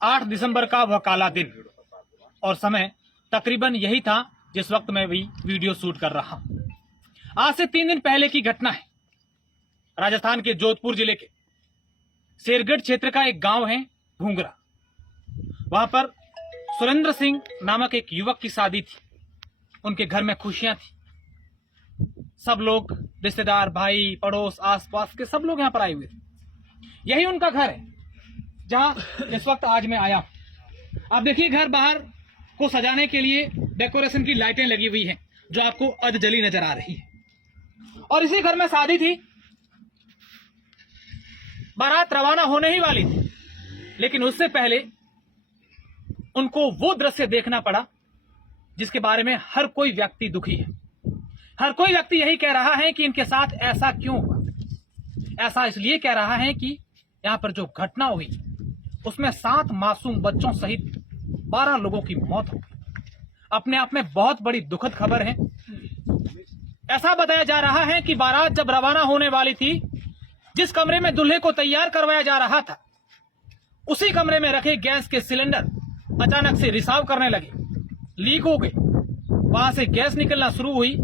8 दिसंबर का वह काला दिन और समय तकरीबन यही था जिस वक्त मैं भी वीडियो शूट कर रहा हूं। आज से 3 दिन पहले की घटना है। राजस्थान के जोधपुर जिले के शेरगढ़ क्षेत्र का एक गांव है भूंगरा। वहां पर सुरेंद्र सिंह नामक एक युवक की शादी थी। उनके घर में खुशियां थी। सब लोग, रिश्तेदार, भाई, पड़ोस, आसपास के सब लोग यहां पर आए हुए थे। यही उनका घर है जहां इस वक्त आज मैं आया हूं। आप देखिए, घर बाहर को सजाने के लिए डेकोरेशन की लाइटें लगी हुई हैं जो आपको अध जली नजर आ रही है। और इसी घर में शादी थी। बारात रवाना होने ही वाली थी, लेकिन उससे पहले उनको वो दृश्य देखना पड़ा जिसके बारे में हर कोई व्यक्ति दुखी है। हर कोई व्यक्ति यही कह रहा है कि इनके साथ ऐसा क्यों हुआ। ऐसा इसलिए कह रहा है कि यहां पर जो घटना हुई उसमें 7 मासूम बच्चों सहित 12 लोगों की मौत हो गई। अपने आप में बहुत बड़ी दुखद खबर है। ऐसा बताया जा रहा है कि बारात जब रवाना होने वाली थी, जिस कमरे में दूल्हे को तैयार करवाया जा रहा था, उसी कमरे में रखे गैस के सिलेंडर अचानक से रिसाव करने लगे, लीक हो गए। वहां से गैस निकलना शुरू हुई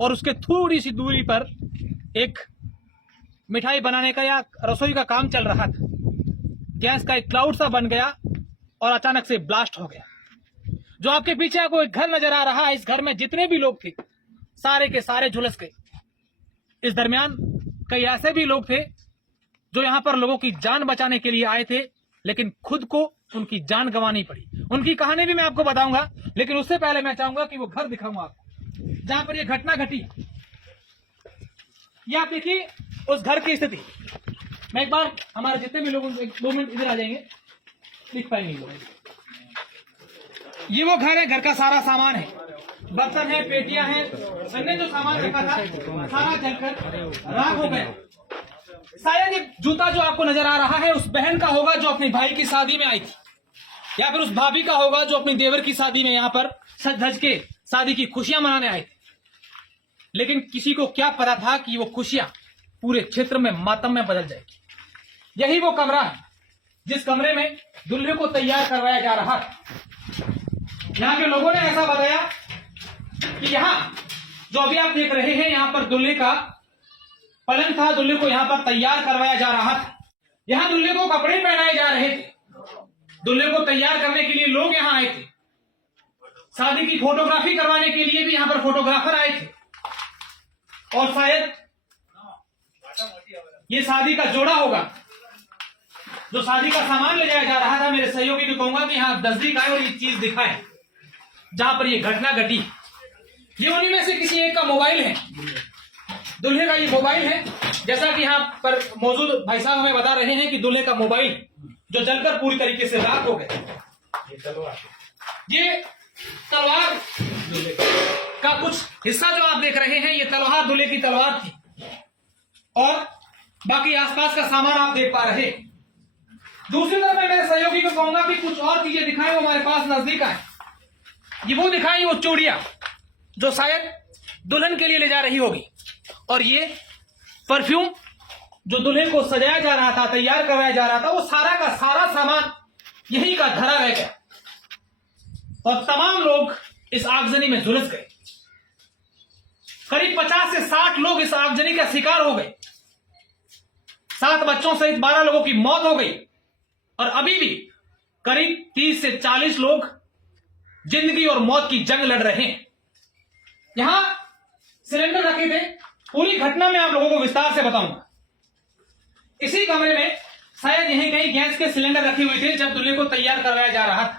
और उसके थोड़ी सी दूरी पर एक मिठाई बनाने का या रसोई का काम चल रहा था। गैस का एक क्लाउड सा बन गया और अचानक से ब्लास्ट हो गया। जो आपके पीछे आपको एक घर नजर आ रहा है, इस घर में जितने भी लोग थे सारे के सारे झुलस गए। इस दरमियान कई ऐसे भी लोग थे जो यहां पर लोगों की जान बचाने के लिए आए थे, लेकिन खुद को उनकी जान गंवानी पड़ी। उनकी कहानी भी मैं आपको बताऊंगा, लेकिन उससे पहले मैं चाहूंगा कि वो घर दिखाऊंगा आपको जहां पर ये घटना घटी। ये आप देखिए उस घर की स्थिति। मैं एक बार, हमारे जितने भी लोग 2 मिनट इधर आ जाएंगे, लिख पाएंगे लोग। ये वो घर है, घर का सारा सामान है, बर्तन है, पेटियां हैं। मैंने जो सामान रखा था सारा जलकर राख हो गया। शायद ये जूता जो आपको नजर आ रहा है उस बहन का होगा जो अपने भाई की शादी में आई थी, या फिर उस भाभी का होगा जो अपनी देवर की शादी में यहाँ पर सज धज के शादी की खुशियां मनाने आए थे। लेकिन किसी को क्या पता था कि वो खुशियां पूरे क्षेत्र में मातम में बदल जाएगी। यही वो कमरा है जिस कमरे में दूल्हे को तैयार करवाया जा रहा है। यहाँ के लोगों ने ऐसा बताया कि यहाँ जो अभी आप देख रहे हैं, यहाँ पर दूल्हे का पलंग था, दूल्हे को यहाँ पर तैयार करवाया जा रहा था। यहाँ दूल्हे को कपड़े पहनाए जा रहे थे। दूल्हे को तैयार करने के लिए लोग यहाँ आए थे। शादी की फोटोग्राफी करवाने के लिए भी यहाँ पर फोटोग्राफर आए थे। और शायद ये शादी का जोड़ा होगा जो शादी का सामान ले जाया जा रहा था। मेरे सहयोगी को कहूंगा कि यहाँ नजदीक आए और ये चीज दिखाएं जहां पर ये घटना घटी। ये उन्हीं में से किसी एक का मोबाइल है, दूल्हे का ये मोबाइल है। जैसा कि यहाँ पर मौजूद भाई साहब हमें बता रहे हैं कि दूल्हे का मोबाइल जो जलकर पूरी तरीके से राख हो गया। ये तलवार का कुछ हिस्सा जो आप देख रहे हैं, ये तलवार दूल्हे की तलवार थी। और बाकी आसपास का सामान आप देख पा रहे। दूसरी तरफ मैं मेरे सहयोगी को कहूंगा कि कुछ और चीजें दिखाएं, वो हमारे पास नजदीक आए। ये वो दिखाई, वो चूड़ियां जो शायद दुल्हन के लिए ले जा रही होगी। और ये परफ्यूम जो दुल्हन को सजाया जा रहा था, तैयार करवाया जा रहा था, वो सारा का सारा सामान यही का धरा रह गया। और तमाम लोग इस आगजनी में झुलस गए। करीब 50 से 60 लोग इस आगजनी का शिकार हो गए। 7 बच्चों सहित 12 लोगों की मौत हो गई। और अभी भी करीब 30 से 40 लोग जिंदगी और मौत की जंग लड़ रहे हैं। यहां सिलेंडर रखे थे। पूरी घटना में आप लोगों को विस्तार से बताऊंगा। इसी कमरे में शायद यहीं कहीं गैस के सिलेंडर रखे हुए थे जब दूल्हे को तैयार करवाया जा रहा था।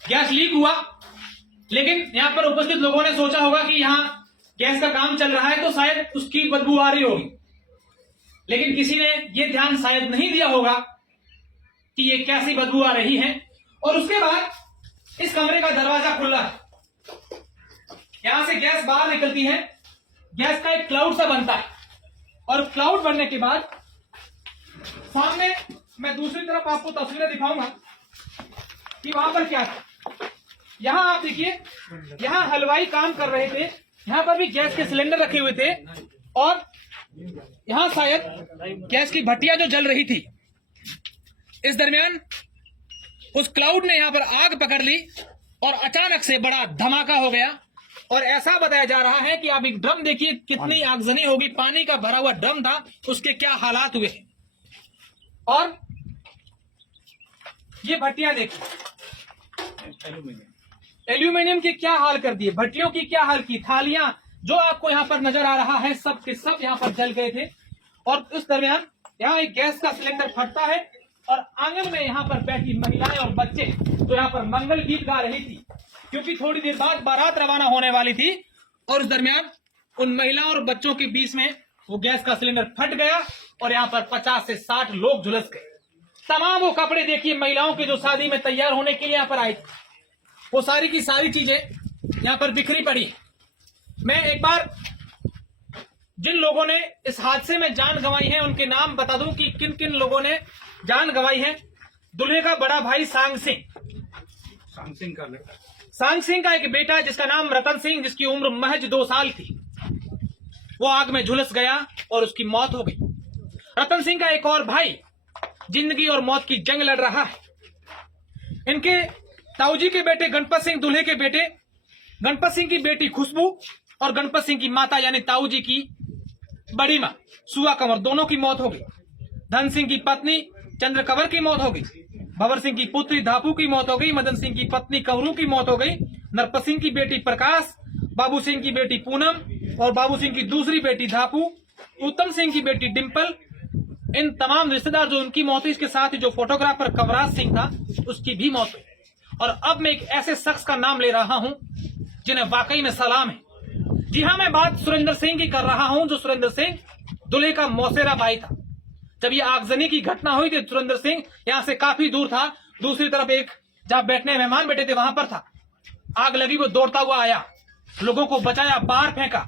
गैस लीक हुआ, लेकिन यहां पर उपस्थित लोगों ने सोचा होगा कि यहां गैस का काम चल रहा है तो शायद उसकी बदबू आ रही होगी। लेकिन किसी ने यह ध्यान शायद नहीं दिया होगा कि ये कैसी बदबू आ रही है। और उसके बाद इस कमरे का दरवाजा खुला है। यहां से गैस बाहर निकलती है। गैस का एक क्लाउड सा बनता है और क्लाउड बनने के बाद सामने मैं दूसरी तरफ आपको तस्वीरें दिखाऊंगा कि वहां पर क्या था। यहां आप देखिए, यहां हलवाई काम कर रहे थे। यहां पर भी गैस के सिलेंडर रखे हुए थे और यहां शायद गैस की भट्टियां जो जल रही थी। इस दरमियान उस क्लाउड ने यहाँ पर आग पकड़ ली और अचानक से बड़ा धमाका हो गया। और ऐसा बताया जा रहा है कि आप एक ड्रम देखिए कितनी आगजनी होगी, पानी का भरा हुआ ड्रम था, उसके क्या हालात हुए। और ये भट्टियां देखिए, एल्यूमिनियम की क्या हाल कर दिए, भट्टियों की क्या हाल की, थालियां जो आपको यहाँ पर नजर आ रहा है सब के सब यहाँ पर जल गए थे। और उस दरमियान यहाँ एक गैस का सिलेंडर फटता है और आंगन में यहाँ पर बैठी महिलाएं और बच्चे तो यहाँ पर मंगल गीत गा रही थी, क्योंकि थोड़ी देर बाद बारात रवाना होने वाली थी। और उस दरमियान उन महिलाओं और बच्चों के बीच में वो गैस का सिलेंडर फट गया और यहाँ पर 50 से 60 लोग झुलस गए। तमाम वो कपड़े देखिए महिलाओं के जो शादी में तैयार होने के लिए यहाँ पर आई थी, वो सारी की सारी चीजें यहाँ पर बिखरी पड़ी। मैं एक बार जिन लोगों ने इस हादसे में जान गंवाई है उनके नाम बता दूं कि किन किन लोगों ने जान गंवाई है। दूल्हे का बड़ा भाई सांग सिंह का एक बेटा जिसका नाम रतन सिंह, जिसकी उम्र महज 2 साल थी, वो आग में झुलस गया और उसकी मौत हो गई। रतन सिंह का एक और भाई जिंदगी और मौत की जंग लड़ रहा है। इनके ताऊजी के बेटे गणपत सिंह, दूल्हे के बेटे गणपत सिंह की बेटी खुशबू और गणपत सिंह की माता यानी ताऊजी की बड़ी मां सुआ कंवर, दोनों की मौत हो गई। धन सिंह की पत्नी चंद्र कंवर की मौत हो गई। भंवर सिंह की पुत्री धापू की मौत हो गई। मदन सिंह की पत्नी कंवरू की मौत हो गई। नरपत सिंह की बेटी प्रकाश, बाबू सिंह की बेटी पूनम और बाबू सिंह की दूसरी बेटी धापू, उत्तम सिंह की बेटी डिम्पल, इन तमाम रिश्तेदार जो उनकी मौत हुई, इसके साथ ही जो फोटोग्राफर कवराज सिंह था उसकी भी मौत हुई। और अब मैं एक ऐसे शख्स का नाम ले रहा हूं जिन्हें वाकई में सलाम है। जी हां, मैं बात सुरेंद्र सिंह की कर रहा हूं, जो सुरेंद्र सिंह दूल्हे का मौसेरा भाई था। जब ये आगजनी की घटना हुई थी, सुरेंद्र सिंह यहां से काफी दूर था, दूसरी तरफ एक जहां बैठने मेहमान बैठे थे वहां पर था। आग लगी, वो दौड़ता हुआ आया, लोगों को बचाया, बाहर फेंका,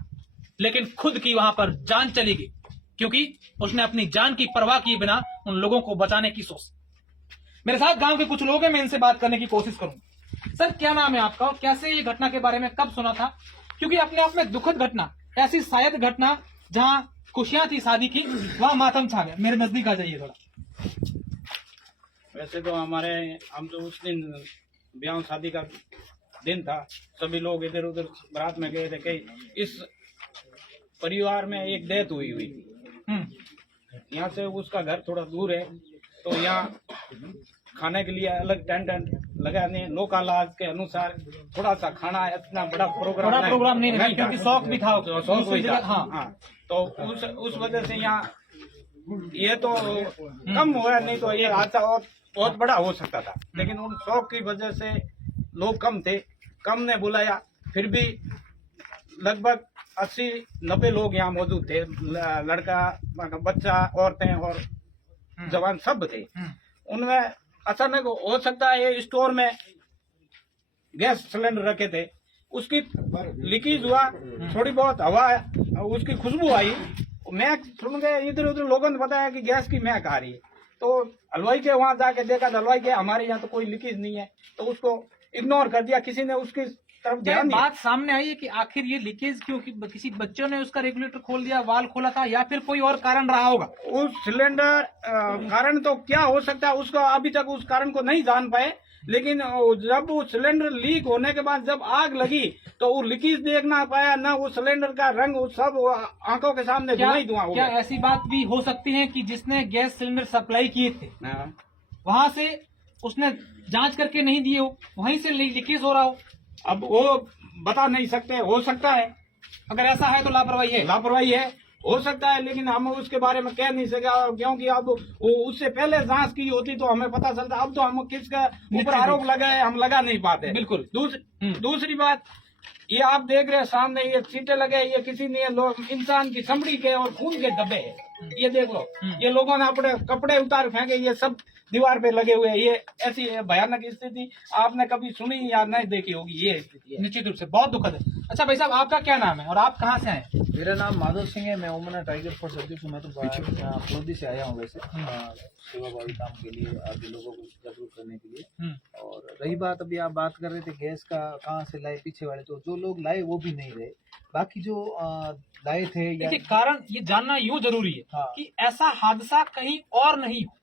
लेकिन खुद की वहां पर जान चली गई, क्योंकि उसने अपनी जान की परवाह किए बिना उन लोगों को बचाने की सोच। मेरे साथ गांव के कुछ लोग हैं, मैं इनसे बात करने की कोशिश करूंगा। सर, क्या नाम है आपका और कैसे ये घटना के बारे में कब सुना था? क्योंकि अपने आप में दुखद घटना, ऐसी शायद घटना जहां खुशियां थी शादी की, वहां मातम छा गया। मेरे नजदीक आ जाइए थोड़ा। वैसे तो हम तो उस दिन ब्याह शादी का दिन था, सभी लोग इधर उधर बारात में गए थे। कई इस परिवार में एक डेथ हुई थी, यहाँ से उसका घर थोड़ा दूर है, तो यहाँ खाने के लिए अलग टेंट लगाने, लोक लाज के अनुसार थोड़ा सा खाना, इतना बड़ा प्रोग्राम नहीं था, क्योंकि शौक भी था, शौक भी था। हाँ, तो उस वजह से यहाँ ये तो कम हुआ, नहीं तो ये हादसा और बहुत बड़ा हो सकता था। लेकिन उन शौक की वजह से लोग कम ने बुलाया, फिर भी लगभग 80-90 लोग यहाँ मौजूद थे। लड़का, बच्चा, औरतें और जवान सब थे। उनमें अचानक हो सकता है ये स्टोर में गैस सिलेंडर रखे थे, उसकी लीकेज हुआ, थोड़ी बहुत हवा, उसकी खुशबू आई, महक सुन गए। इधर उधर लोगों ने बताया कि गैस की महक आ रही है, तो हलवाई के वहां जाके देखा, हलवाई के हमारे यहाँ तो कोई लीकेज नहीं है, तो उसको इग्नोर कर दिया, किसी ने उसकी तरफ ध्यान दिया। बात सामने आई है कि आखिर ये लीकेज क्यों, कि किसी बच्चों ने उसका रेगुलेटर खोल दिया, वाल खोला था, या फिर कोई और कारण रहा होगा? उस सिलेंडर कारण तो क्या हो सकता है, उसको अभी तक उस कारण को नहीं जान पाए। लेकिन जब वो सिलेंडर लीक होने के बाद जब आग लगी तो वो लीकेज देख ना पाया, ना वो सिलेंडर का रंग, वो सब आंखों के सामने धुआं ही धुआं हो गया। क्या ऐसी बात भी हो सकती है कि जिसने गैस सिलेंडर सप्लाई किए थे वहां से उसने जांच करके नहीं दिए हो, वहीं से लीकेज हो रहा हो? अब वो बता नहीं सकते, हो सकता है। अगर ऐसा है तो लापरवाही है, हो सकता है, लेकिन हम उसके बारे में कह नहीं सके, क्योंकि अब उससे पहले जांच की होती तो हमें पता चलता। अब तो हम किसका ऊपर आरोप लगाए, हम लगा नहीं पाते। बिल्कुल। दूसरी बात, ये आप देख रहे हैं सामने ये चीटे लगे, ये किसी ने इंसान की चमड़ी के और खून के धब्बे है, ये देख लो। ये लोगों ने अपने कपड़े उतार फेंके, ये सब दीवार पे लगे हुए हैं। ये ऐसी भयानक स्थिति आपने कभी सुनी या नहीं देखी होगी, ये स्थिति है। निश्चित रूप से बहुत दुखद है। अच्छा भाई साहब, आपका क्या नाम है और आप कहाँ से आए? मेरा नाम माधव सिंह है, मैं ओमना टाइगर फोर्स अध्यक्ष हूँ। मैं तो प्रोदी से आया हूँ वैसे सेवाभावी काम के लिए, आगे लोगों को जागरूक करने के लिए। और रही बात, अभी आप बात कर रहे थे गैस का, कहाँ से लाए, पीछे वाले तो जो लोग लाए वो भी नहीं रहे, बाकी जो लाए थे। देखिए, कारण ये जानना यूँ जरूरी है कि ऐसा हादसा कहीं और नहीं हो।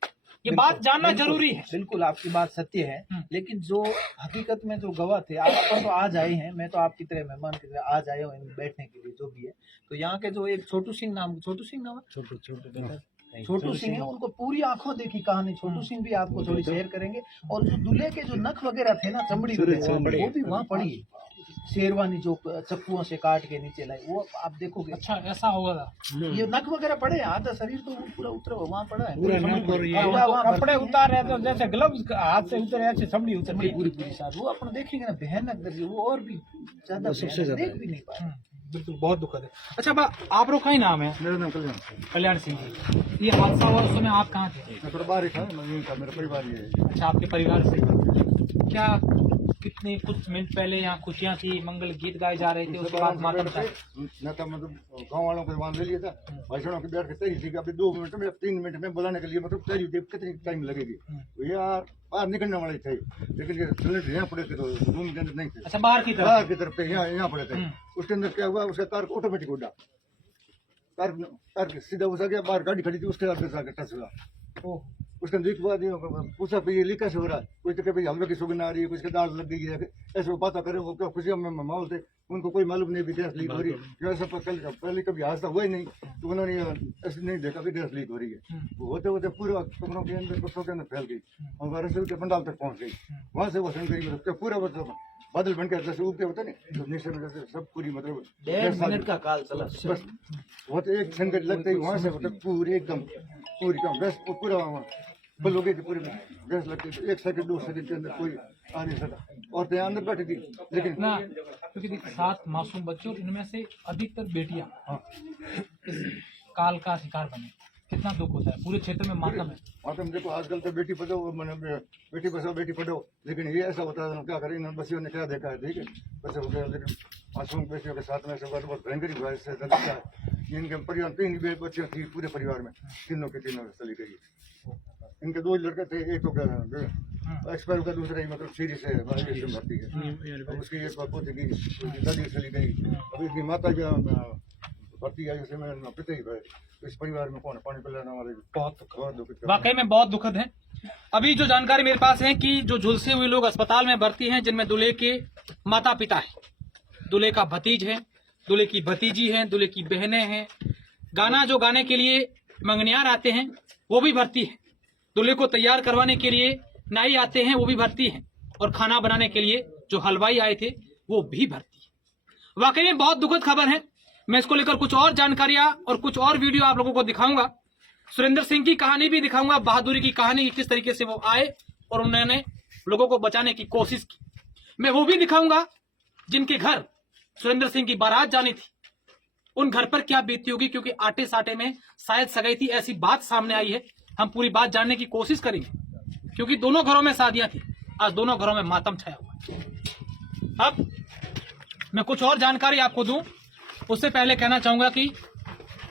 ये बात जानना बिल्कुल, जरूरी है। बिल्कुल आपकी बात सत्य है, लेकिन जो हकीकत में जो गवाह थे, आप अपन तो आज आए हैं, मैं तो आपकी तरह मेहमान की तरह आज आया हूँ बैठने के लिए, जो भी है। तो यहाँ के जो एक छोटू सिंह नाम है, छोटू सिंह है, उनको पूरी आंखों देखी कहानी। छोटू सिंह भी आपको थोड़ी शेयर करेंगे। और जो दूल्हे के जो नख वगैरह थे ना, चमड़ी वगैरह, वो भी वहाँ पड़ी है। शेरवानी जो चक्कुओं से काट के नीचे लाई, वो आप देखोगे। अच्छा, ऐसा होगा था। ये नख वगैरह पड़े हैं, आधा शरीर तो पूरा उतरा हुआ वहाँ पड़ा है। कपड़े उतार रहे तो जैसे ग्लव्स हाथ से उतरे ऐसे चमड़ी उतर पूरी पूरी साथ वो अपन देखेंगे ना, भयानक दृश्य, वो और भी ज्यादा देख भी नहीं पाए। बिल्कुल, बहुत दुखद है। अच्छा आप लोग का ही नाम है? मेरा नाम कल्याण। कल्याण सिंह जी। ये हादसा हुआ उस समय आप कहाँ थे? मैं थोड़ा बाहर ही था, मैं यहीं था, मेरा परिवार ही है। अच्छा, आपके परिवार से क्या कितने कुछ मिनट पहले यहाँ खुशियाँ थी, मंगल गीत गाए जा रहे थे, उसके बाद मातम था। न तो मतलब गाँव वालों को मान ले लिया था, भाषणों की बैठ के तैयारी थी कि अभी 2 मिनट में 3 मिनट में बुलाने के लिए मतलब तैयारी थी, कितनी टाइम लगेगी। तो यार बाहर निकलने वाले थे, लेकिन ये सिलेंडर यहाँ पड़े थे, तो रूम के अंदर नहीं थे। अच्छा, बाहर की तरफ थे, यहाँ पड़े थे। उसके अंदर क्या हुआ, उसका कार ऑटोमेटिक उड़ा, कार सीधा घुसा गया, बाहर गाड़ी खड़ी थी, उसके आगे टच हुआ। उसके देख बाद पूछा ये लीक कैसे हो रहा है, कोई तो कभी हलवे की सुगंध आ रही है, कुछ के दाल लग गई है, ऐसे वो बातें करें। वो क्या खुशियों में माहौल थे, उनको कोई मालूम नहीं भी गैस लीक हो रही है। ऐसा पहले कभी हादसा हुआ ही नहीं, तो उन्होंने ऐसे नहीं देखा कि गैस लीक हो रही है। वो होते होते पूरा कमरों के अंदर कुत्तों के अंदर फैल गई और रसोई के पंडाल तक पहुंच गई। वहां से वो सुन गई पूरा बादल बन के जैसे उगते होते नहीं, नीचे में जैसे सब पूरी मतलब 1.5 मिनट का काल चला बस। वो तो एक क्षण लगते ही वहां से मतलब पूरी एकदम पूरी कम गैस पूरा बल हो गई थी, पूरी गैस लगती थी। 1 सेकंड 2 सेकंड के अंदर कोई आ नहीं सका, और तो अंदर बैठी थी। लेकिन ना, क्योंकि 7 मासूम बच्चों, इनमें से अधिकतर बेटियां इस काल का शिकार बने। कितना दुख होता है, पूरे क्षेत्र में मातम है। मातम देखो, आजकल तो बेटी बचाओ बेटी बचाओ बेटी पढ़ाओ, लेकिन ये ऐसा होता है, क्या करें, इन बच्चियों ने क्या देखा है। ठीक है, बच्चे हो गए, लेकिन मासूम बेटियों के साथ में ऐसा हुआ तो बहुत भयंकर हुआ। इससे लगता है इनके परिवार 3 बच्चियां थी पूरे परिवार में, तीनों के तीनों चली गई। इनके 2 लड़के थे, एक तो एक्सपायर हुआ, दूसरा ही मतलब सीरीज से भर्ती है। उसकी एक पोती की दादी चली गई, अभी इसकी माता की भर्ती आई, उसे मैं पिता ही गए। इस परिवार में कौन है पानी पिलाने वाले? बहुत दुखद, वाकई में बहुत दुखद है। अभी जो जानकारी मेरे पास है कि जो झुलसे हुए लोग अस्पताल में भर्ती हैं, जिनमें दूल्हे के माता पिता है, दूल्हे का भतीज है, दूल्हे की भतीजी है, दूल्हे की बहनें हैं, गाना जो गाने के लिए मंगनियार आते हैं वो भी भर्ती है, दूल्हे को तैयार करवाने के लिए नाई आते हैं वो भी भर्ती है, और खाना बनाने के लिए जो हलवाई आए थे वो भी भर्ती है। वाकई में बहुत दुखद खबर है। मैं इसको लेकर कुछ और जानकारियां और कुछ और वीडियो आप लोगों को दिखाऊंगा। सुरेंद्र सिंह की कहानी भी दिखाऊंगा, बहादुरी की कहानी की, किस तरीके से वो आए और उन्होंने लोगों को बचाने की कोशिश की। मैं वो भी दिखाऊंगा जिनके घर सुरेंद्र सिंह की बारात जानी थी, उन घर पर क्या बीती होगी, क्योंकि आटे साटे में शायद सगाई थी, ऐसी बात सामने आई है। हम पूरी बात जानने की कोशिश करेंगे, क्योंकि दोनों घरों में शादियां थी, आज दोनों घरों में मातम छाया हुआ। अब मैं कुछ और जानकारी आपको दूं, उससे पहले कहना चाहूंगा कि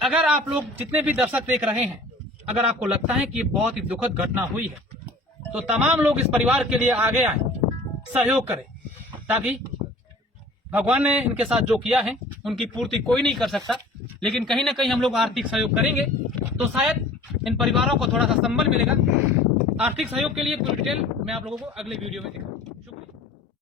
अगर आप लोग जितने भी दर्शक देख रहे हैं, अगर आपको लगता है कि बहुत ही दुखद घटना हुई है, तो तमाम लोग इस परिवार के लिए आगे आए, सहयोग करें, ताकि भगवान ने इनके साथ जो किया है उनकी पूर्ति कोई नहीं कर सकता, लेकिन कहीं ना कहीं हम लोग आर्थिक सहयोग करेंगे तो शायद इन परिवारों को थोड़ा सा संबल मिलेगा। आर्थिक सहयोग के लिए पूरी डिटेल मैं आप लोगों को अगले वीडियो में दिखाऊंगा।